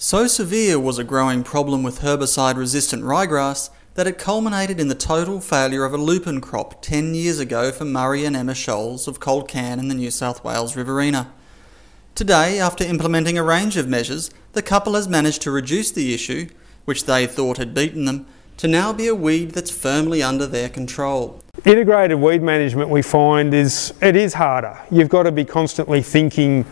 So severe was a growing problem with herbicide-resistant ryegrass that it culminated in the total failure of a lupin crop 10 years ago for Murray and Emma Scholz of Colcan in the New South Wales Riverina. Today, after implementing a range of measures, the couple has managed to reduce the issue, which they thought had beaten them, to now be a weed that's firmly under their control. Integrated weed management, we find, is harder. You've got to be constantly thinking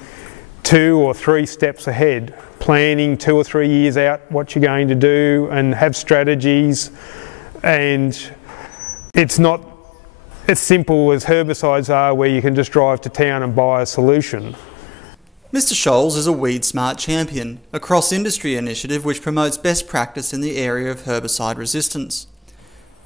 2 or 3 steps ahead, planning 2 or 3 years out what you're going to do and have strategies, and it's not as simple as herbicides are where you can just drive to town and buy a solution. Mr. Scholz is a WeedSmart champion, a cross-industry initiative which promotes best practice in the area of herbicide resistance.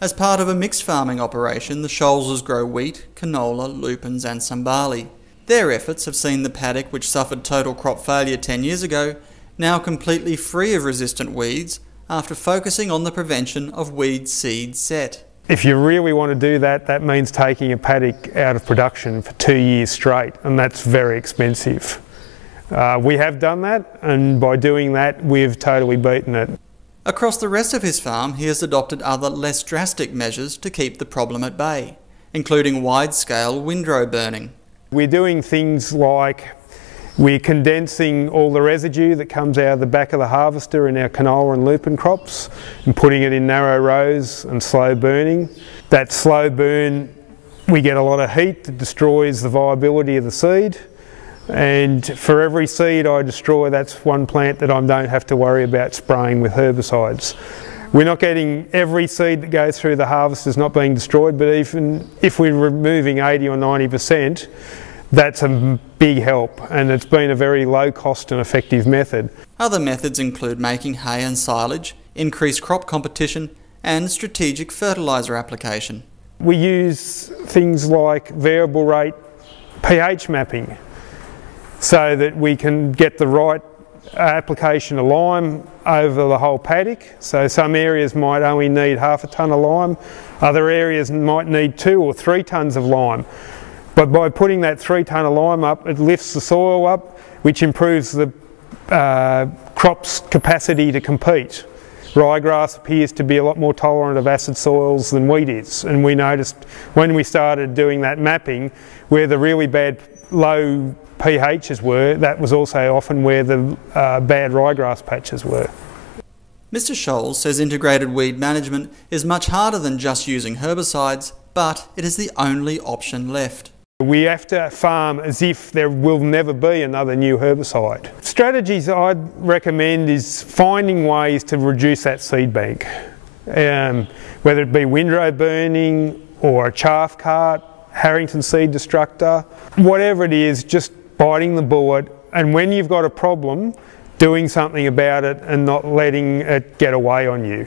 As part of a mixed farming operation, the Scholzes grow wheat, canola, lupins and some barley. Their efforts have seen the paddock, which suffered total crop failure 10 years ago, now completely free of resistant weeds after focusing on the prevention of weed seed set. If you really want to do that, that means taking a paddock out of production for 2 years straight, and that's very expensive. We have done that, and by doing that we've totally beaten it. Across the rest of his farm, he has adopted other less drastic measures to keep the problem at bay, including wide-scale windrow burning. We're doing things like we're condensing all the residue that comes out of the back of the harvester in our canola and lupin crops and putting it in narrow rows and slow burning. That slow burn, we get a lot of heat that destroys the viability of the seed, and for every seed I destroy, that's one plant that I don't have to worry about spraying with herbicides. We're not getting every seed that goes through the harvest is not being destroyed, but even if we're removing 80 or 90%, that's a big help, and it's been a very low cost and effective method. Other methods include making hay and silage, increased crop competition and strategic fertiliser application. We use things like variable rate pH mapping so that we can get the right application of lime over the whole paddock. So some areas might only need half a tonne of lime, other areas might need 2 or 3 tonnes of lime. But by putting that 3 tonne of lime up, it lifts the soil up, which improves the crop's capacity to compete. Ryegrass appears to be a lot more tolerant of acid soils than wheat is, and we noticed when we started doing that mapping where the really bad low pHs were, that was also often where the bad ryegrass patches were. Mr. Scholz says integrated weed management is much harder than just using herbicides, but it is the only option left. We have to farm as if there will never be another new herbicide. Strategies I'd recommend is finding ways to reduce that seed bank, whether it be windrow burning or a chaff cart, Harrington seed destructor, whatever it is, just biting the bullet, and when you've got a problem, doing something about it and not letting it get away on you.